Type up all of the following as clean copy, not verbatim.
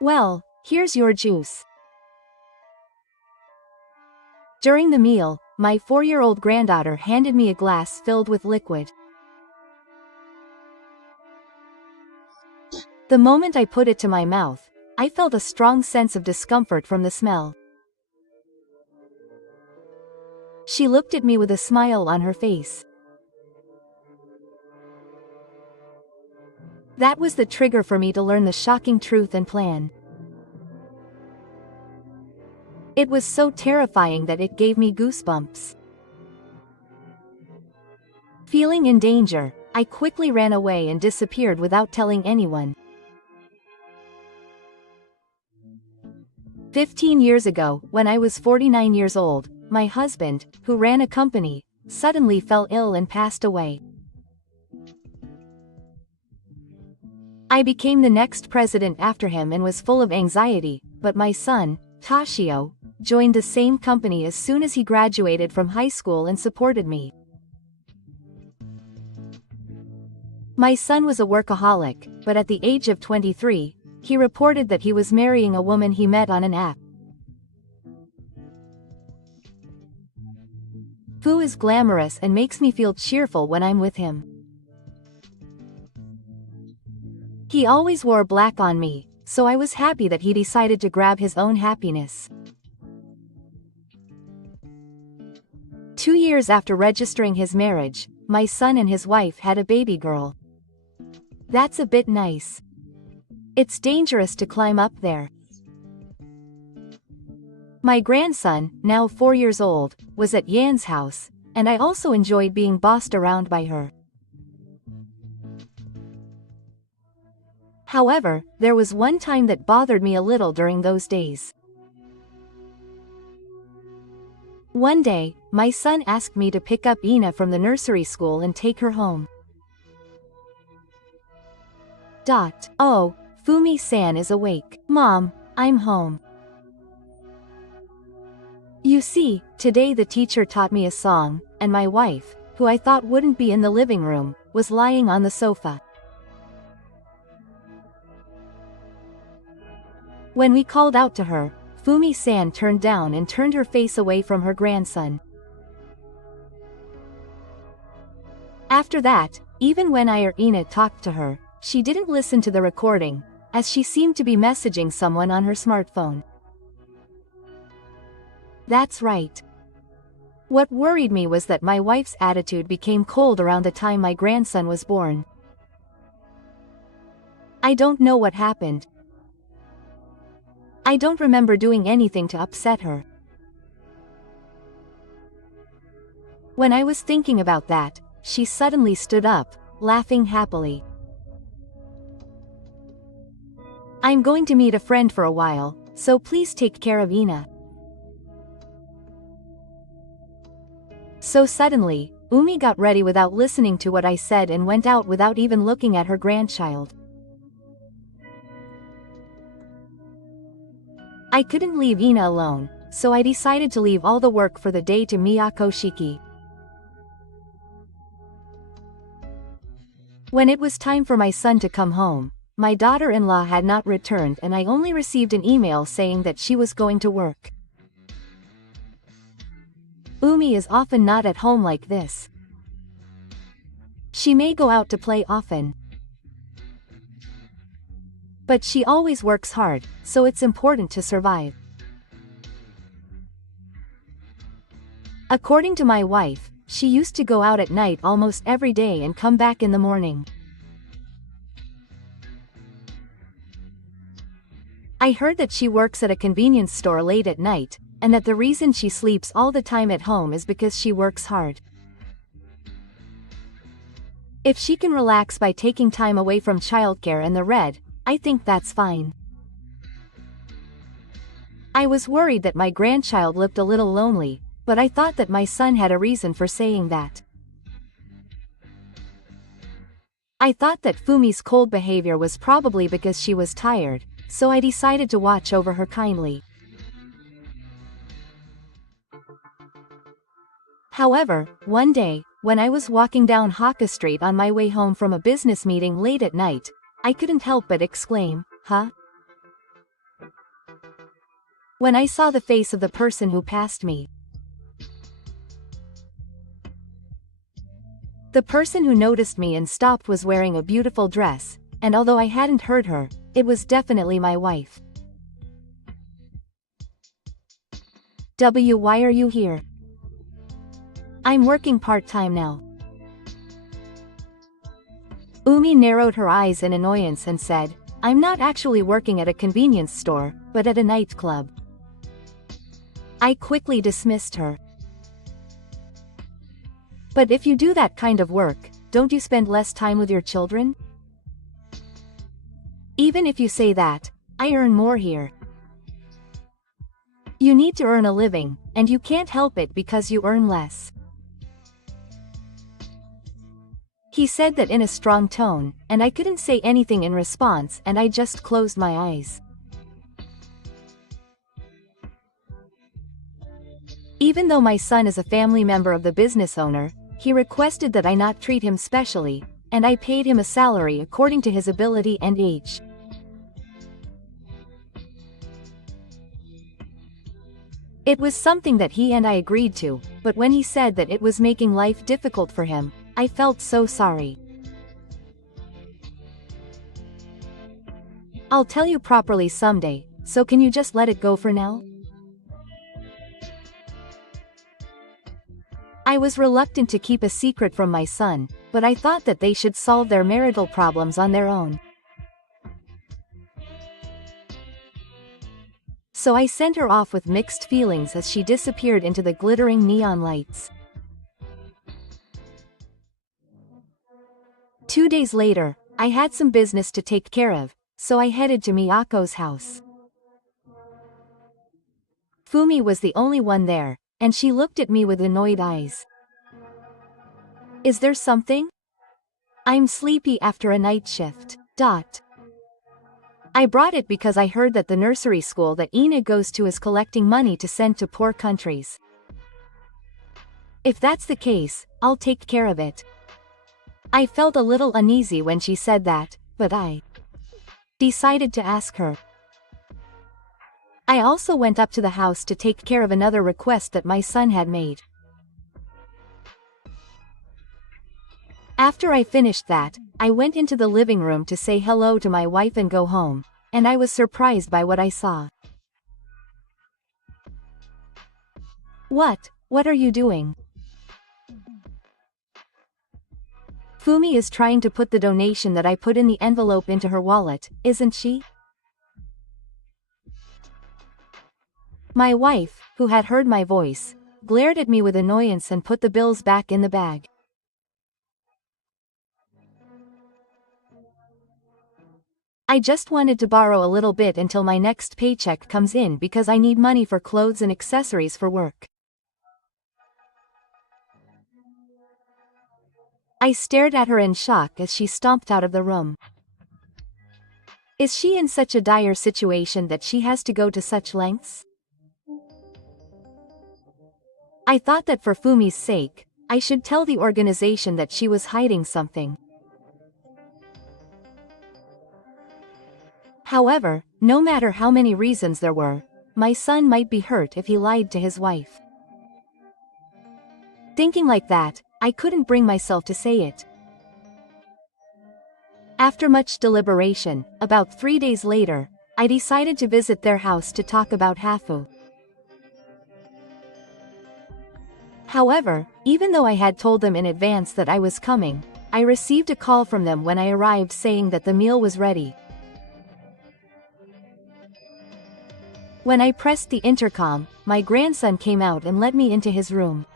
Well, here's your juice. During the meal, my 4-year-old granddaughter handed me a glass filled with liquid. The moment I put it to my mouth, I felt a strong sense of discomfort from the smell. She looked at me with a smile on her face. That was the trigger for me to learn the shocking truth and plan. It was so terrifying that it gave me goosebumps. Feeling in danger, I quickly ran away and disappeared without telling anyone. 15 years ago, when I was 49 years old, my husband, who ran a company, suddenly fell ill and passed away. I became the next president after him and was full of anxiety, but my son, Toshio, joined the same company as soon as he graduated from high school and supported me. My son was a workaholic, but at the age of 23, he reported that he was marrying a woman he met on an app. Fu is glamorous and makes me feel cheerful when I'm with him. He always wore black on me, so I was happy that he decided to grab his own happiness. 2 years after registering his marriage, my son and his wife had a baby girl. That's a bit nice. It's dangerous to climb up there. My grandson, now 4 years old, was at Yan's house, and I also enjoyed being bossed around by her. However, there was one time that bothered me a little during those days. One day, my son asked me to pick up Ina from the nursery school and take her home. Oh, Fumi-san is awake. Mom, I'm home. You see, today the teacher taught me a song, and my wife, who I thought wouldn't be in the living room, was lying on the sofa. When we called out to her, Fumi-san turned down and turned her face away from her grandson. After that, even when I or Ina talked to her, she didn't listen to the recording, as she seemed to be messaging someone on her smartphone. That's right. What worried me was that my wife's attitude became cold around the time my grandson was born. I don't know what happened. I don't remember doing anything to upset her. When I was thinking about that, she suddenly stood up, laughing happily. I'm going to meet a friend for a while, so please take care of Ina. So suddenly, Umi got ready without listening to what I said and went out without even looking at her grandchild. I couldn't leave Ina alone, so I decided to leave all the work for the day to Miyako Shiki. When it was time for my son to come home, my daughter-in-law had not returned and I only received an email saying that she was going to work. Umi is often not at home like this. She may go out to play often. But she always works hard, so it's important to survive. According to my wife, she used to go out at night almost every day and come back in the morning. I heard that she works at a convenience store late at night, and that the reason she sleeps all the time at home is because she works hard. If she can relax by taking time away from childcare and the red, I think that's fine. I was worried that my grandchild looked a little lonely, but I thought that my son had a reason for saying that. I thought that Fumi's cold behavior was probably because she was tired, so I decided to watch over her kindly. However, one day, when I was walking down Haka Street on my way home from a business meeting late at night, I couldn't help but exclaim, "Huh? When I saw the face of the person who passed me. The person who noticed me and stopped was wearing a beautiful dress, and although I hadn't heard her, it was definitely my wife. Why are you here? I'm working part-time now. Umi narrowed her eyes in annoyance and said, I'm not actually working at a convenience store, but at a nightclub. I quickly dismissed her. But if you do that kind of work, don't you spend less time with your children? Even if you say that, I earn more here. You need to earn a living, and you can't help it because you earn less. He said that in a strong tone, and I couldn't say anything in response, and I just closed my eyes. Even though my son is a family member of the business owner, he requested that I not treat him specially, and I paid him a salary according to his ability and age. It was something that he and I agreed to, but when he said that it was making life difficult for him, I felt so sorry. I'll tell you properly someday, so can you just let it go for now? I was reluctant to keep a secret from my son, but I thought that they should solve their marital problems on their own. So I sent her off with mixed feelings as she disappeared into the glittering neon lights. 2 days later, I had some business to take care of, so I headed to Miyako's house. Fumi was the only one there, and she looked at me with annoyed eyes. Is there something? I'm sleepy after a night shift. I brought it because I heard that the nursery school that Ina goes to is collecting money to send to poor countries. If that's the case, I'll take care of it. I felt a little uneasy when she said that, but I decided to ask her. I also went up to the house to take care of another request that my son had made. After I finished that, I went into the living room to say hello to my wife and go home, and I was surprised by what I saw. What are you doing? Fumi is trying to put the donation that I put in the envelope into her wallet, isn't she? My wife, who had heard my voice, glared at me with annoyance and put the bills back in the bag. I just wanted to borrow a little bit until my next paycheck comes in because I need money for clothes and accessories for work. I stared at her in shock as she stomped out of the room. Is she in such a dire situation that she has to go to such lengths? I thought that for Fumi's sake, I should tell the organization that she was hiding something. However, no matter how many reasons there were, my son might be hurt if he lied to his wife. Thinking like that, I couldn't bring myself to say it. After much deliberation, about 3 days later, I decided to visit their house to talk about Hafu. However, even though I had told them in advance that I was coming, I received a call from them when I arrived saying that the meal was ready. When I pressed the intercom, my grandson came out and let me into his room.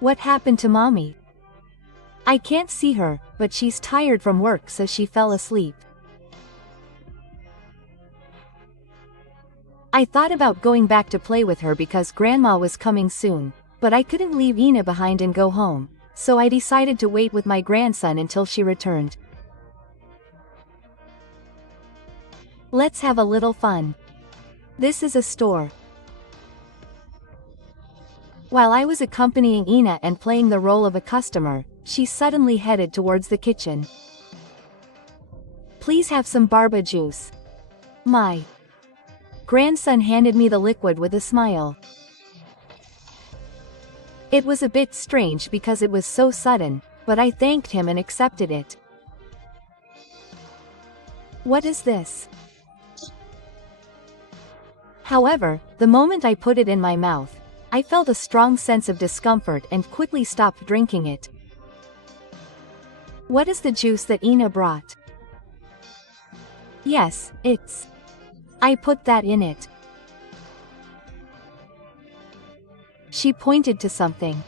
What happened to mommy? I can't see her, but she's tired from work so she fell asleep. I thought about going back to play with her because grandma was coming soon, but I couldn't leave Ina behind and go home, so I decided to wait with my grandson until she returned. Let's have a little fun. This is a store. While I was accompanying Ina and playing the role of a customer, she suddenly headed towards the kitchen. Please have some barba juice. My grandson handed me the liquid with a smile. It was a bit strange because it was so sudden, but I thanked him and accepted it. What is this? However, the moment I put it in my mouth, I felt a strong sense of discomfort and quickly stopped drinking it. What is the juice that Ina brought? Yes, it's. I put that in it. She pointed to something.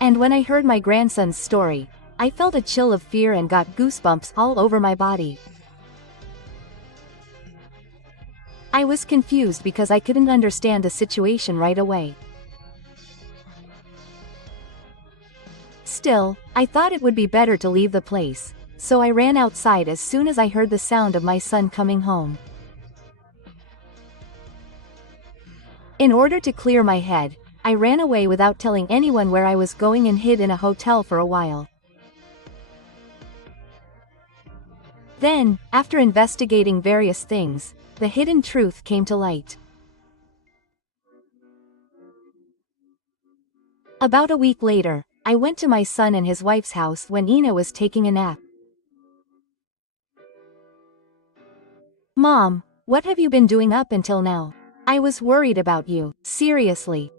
And when I heard my grandson's story, I felt a chill of fear and got goosebumps all over my body. I was confused because I couldn't understand the situation right away. Still, I thought it would be better to leave the place, so I ran outside as soon as I heard the sound of my son coming home. In order to clear my head, I ran away without telling anyone where I was going and hid in a hotel for a while. Then, after investigating various things, the hidden truth came to light. About a week later, I went to my son and his wife's house when Ina was taking a nap. Mom, what have you been doing up until now? I was worried about you, seriously.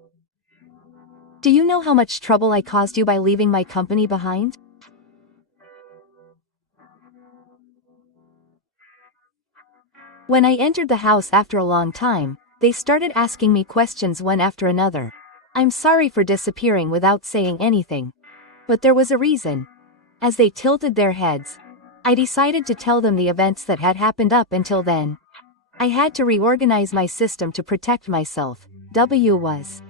Do you know how much trouble I caused you by leaving my company behind? When I entered the house after a long time, they started asking me questions one after another. I'm sorry for disappearing without saying anything. But there was a reason. As they tilted their heads, I decided to tell them the events that had happened up until then. I had to reorganize my system to protect myself. Was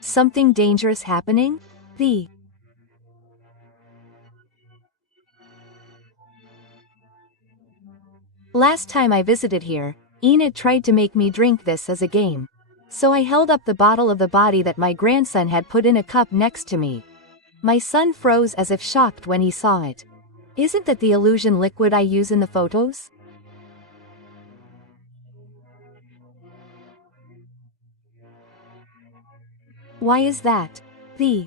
something dangerous happening? Last time I visited here, Ina tried to make me drink this as a game. So I held up the bottle of the body that my grandson had put in a cup next to me. My son froze as if shocked when he saw it. Isn't that the illusion liquid I use in the photos? Why is that? The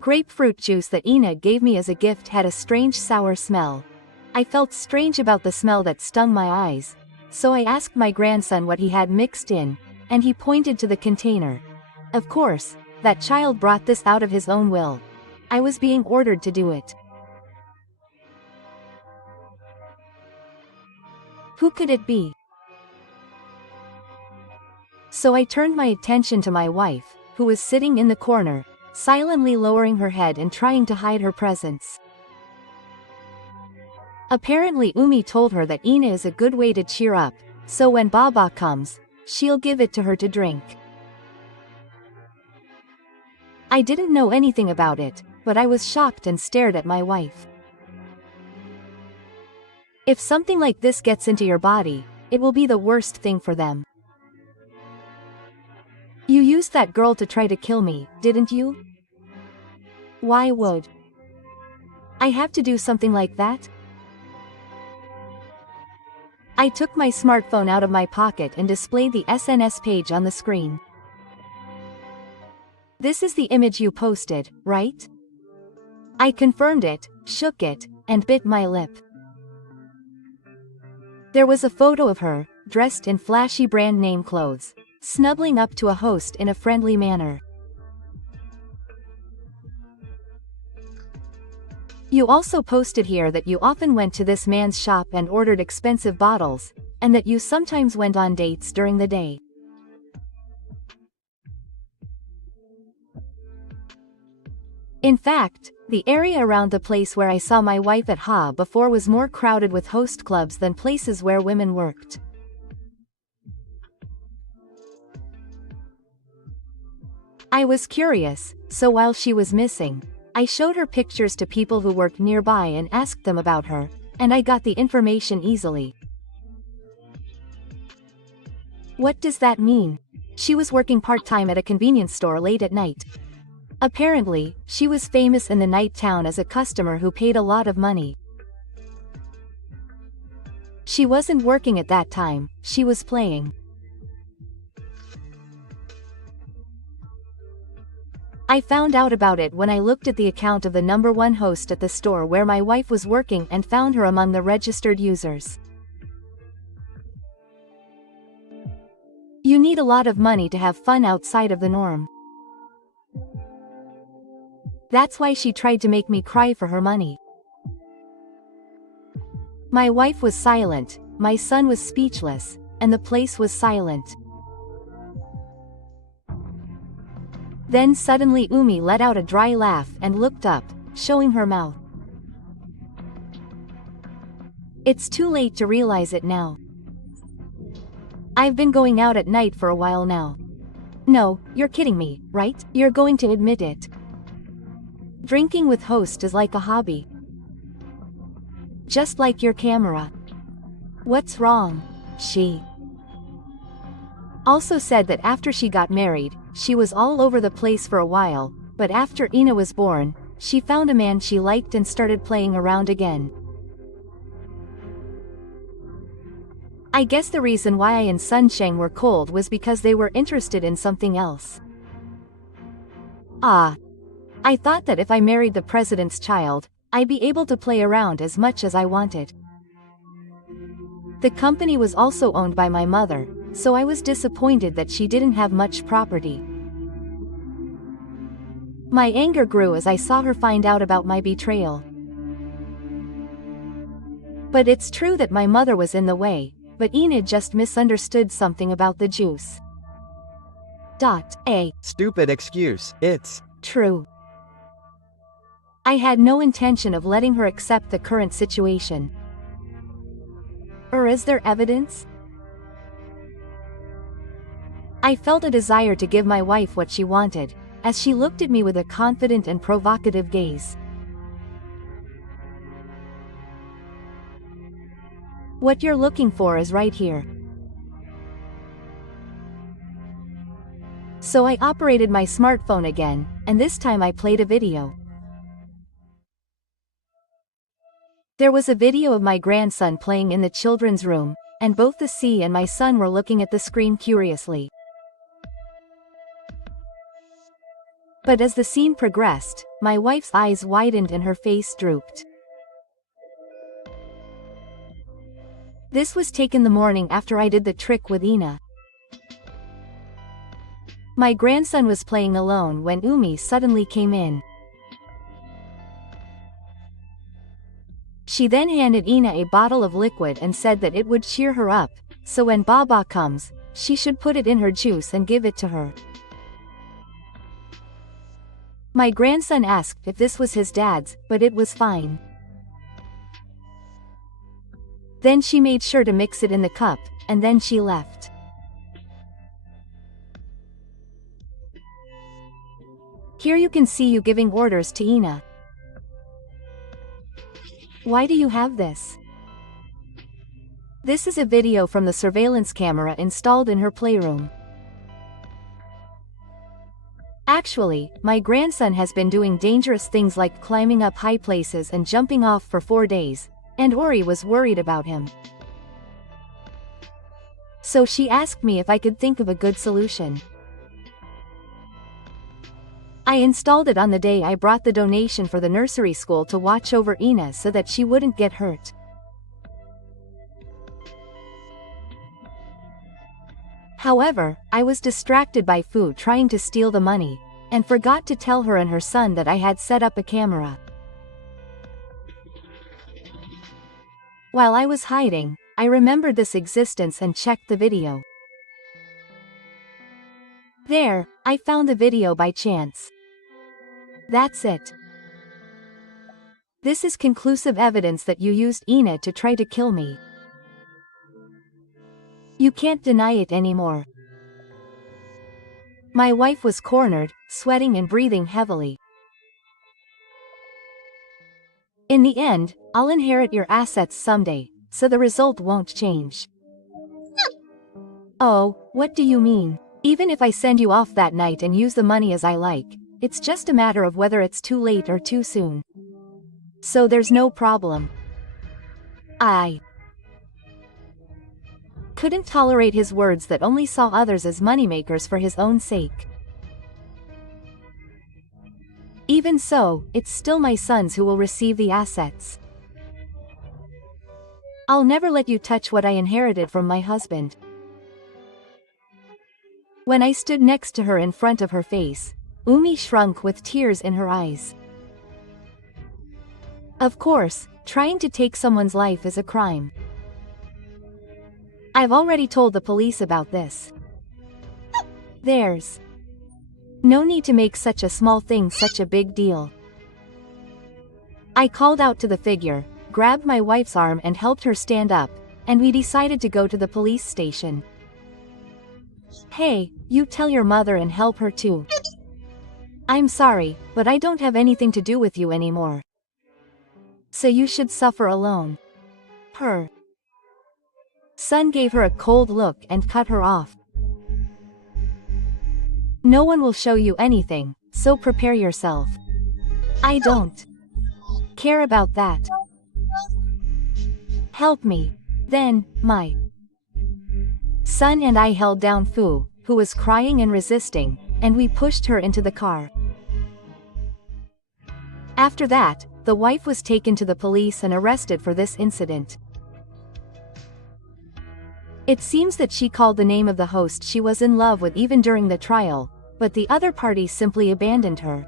grapefruit juice that Ina gave me as a gift had a strange sour smell. I felt strange about the smell that stung my eyes, so I asked my grandson what he had mixed in, and he pointed to the container. Of course, that child brought this out of his own will. I was being ordered to do it. Who could it be? So I turned my attention to my wife, who was sitting in the corner, silently lowering her head and trying to hide her presence. Apparently Umi told her that Ina is a good way to cheer up, so when Baba comes, she'll give it to her to drink. I didn't know anything about it, but I was shocked and stared at my wife. If something like this gets into your body, it will be the worst thing for them. You used that girl to try to kill me, didn't you? Why would I have to do something like that? I took my smartphone out of my pocket and displayed the SNS page on the screen. This is the image you posted, right? I confirmed it, shook it, and bit my lip. There was a photo of her, dressed in flashy brand name clothes, snuggling up to a host in a friendly manner. You also posted here that you often went to this man's shop and ordered expensive bottles, and that you sometimes went on dates during the day. In fact, the area around the place where I saw my wife at Ha before was more crowded with host clubs than places where women worked. I was curious, so while she was missing, I showed her pictures to people who worked nearby and asked them about her, and I got the information easily. What does that mean? She was working part-time at a convenience store late at night. Apparently, she was famous in the night town as a customer who paid a lot of money. She wasn't working at that time, she was playing. I found out about it when I looked at the account of the #1 host at the store where my wife was working and found her among the registered users. You need a lot of money to have fun outside of the norm. That's why she tried to make me cry for her money. My wife was silent, my son was speechless, and the place was silent. Then suddenly Umi let out a dry laugh and looked up, showing her mouth. It's too late to realize it now. I've been going out at night for a while now. No, you're kidding me, right? You're going to admit it. Drinking with host is like a hobby. Just like your camera. What's wrong? She also said that after she got married, she was all over the place for a while, but after Ina was born, she found a man she liked and started playing around again. I guess the reason why I and Sun Sheng were cold was because they were interested in something else. I thought that if I married the president's child, I'd be able to play around as much as I wanted. The company was also owned by my mother, so I was disappointed that she didn't have much property. My anger grew as I saw her find out about my betrayal. But it's true that my mother was in the way, but Enid just misunderstood something about the juice. Stupid excuse, it's true. I had no intention of letting her accept the current situation. Or is there evidence? I felt a desire to give my wife what she wanted, as she looked at me with a confident and provocative gaze. What you're looking for is right here. So I operated my smartphone again, and this time I played a video. There was a video of my grandson playing in the children's room, and both the C and my son were looking at the screen curiously. But as the scene progressed, my wife's eyes widened and her face drooped. This was taken the morning after I did the trick with Ina. My grandson was playing alone when Umi suddenly came in. She then handed Ina a bottle of liquid and said that it would cheer her up, so when Baba comes, she should put it in her juice and give it to her. My grandson asked if this was his dad's, but it was fine. Then she made sure to mix it in the cup, and then she left. Here you can see you giving orders to Ina. Why do you have this? This is a video from the surveillance camera installed in her playroom. Actually, my grandson has been doing dangerous things like climbing up high places and jumping off for 4 days, and Ori was worried about him. So she asked me if I could think of a good solution. I installed it on the day I brought the donation for the nursery school to watch over Ina so that she wouldn't get hurt. However, I was distracted by Fu trying to steal the money, and forgot to tell her and her son that I had set up a camera. While I was hiding, I remembered this existence and checked the video. There, I found the video by chance. That's it. This is conclusive evidence that you used Ina to try to kill me. You can't deny it anymore. My wife was cornered, sweating and breathing heavily. In the end, I'll inherit your assets someday, so the result won't change. Oh, what do you mean? Even if I send you off that night and use the money as I like, it's just a matter of whether it's too late or too soon. So there's no problem. I couldn't tolerate his words that only saw others as moneymakers for his own sake. Even so, it's still my sons who will receive the assets. I'll never let you touch what I inherited from my husband. When I stood next to her in front of her face, Umi shrunk with tears in her eyes. Of course, trying to take someone's life is a crime. I've already told the police about this. There's no need to make such a small thing such a big deal. I called out to the figure, grabbed my wife's arm and helped her stand up, and we decided to go to the police station. Hey, you tell your mother and help her too. I'm sorry, but I don't have anything to do with you anymore. So you should suffer alone. Her son gave her a cold look and cut her off. No one will show you anything, so prepare yourself. I don't care about that. Help me. Then, my son and I held down Fu, who was crying and resisting, and we pushed her into the car. After that, the wife was taken to the police and arrested for this incident. It seems that she called the name of the host she was in love with even during the trial, but the other party simply abandoned her.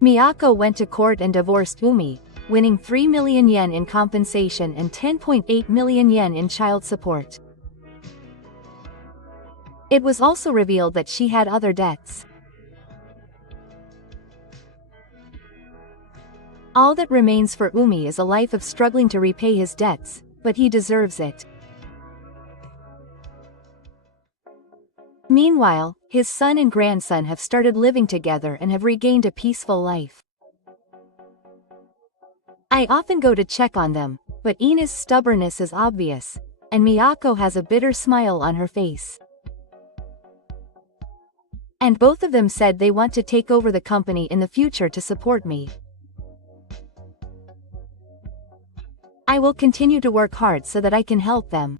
Miyako went to court and divorced Umi, winning 3 million yen in compensation and 10.8 million yen in child support. It was also revealed that she had other debts. All that remains for Umi is a life of struggling to repay his debts, but he deserves it. Meanwhile, his son and grandson have started living together and have regained a peaceful life. I often go to check on them, but Ina's stubbornness is obvious, and Miyako has a bitter smile on her face. And both of them said they want to take over the company in the future to support me. I will continue to work hard so that I can help them.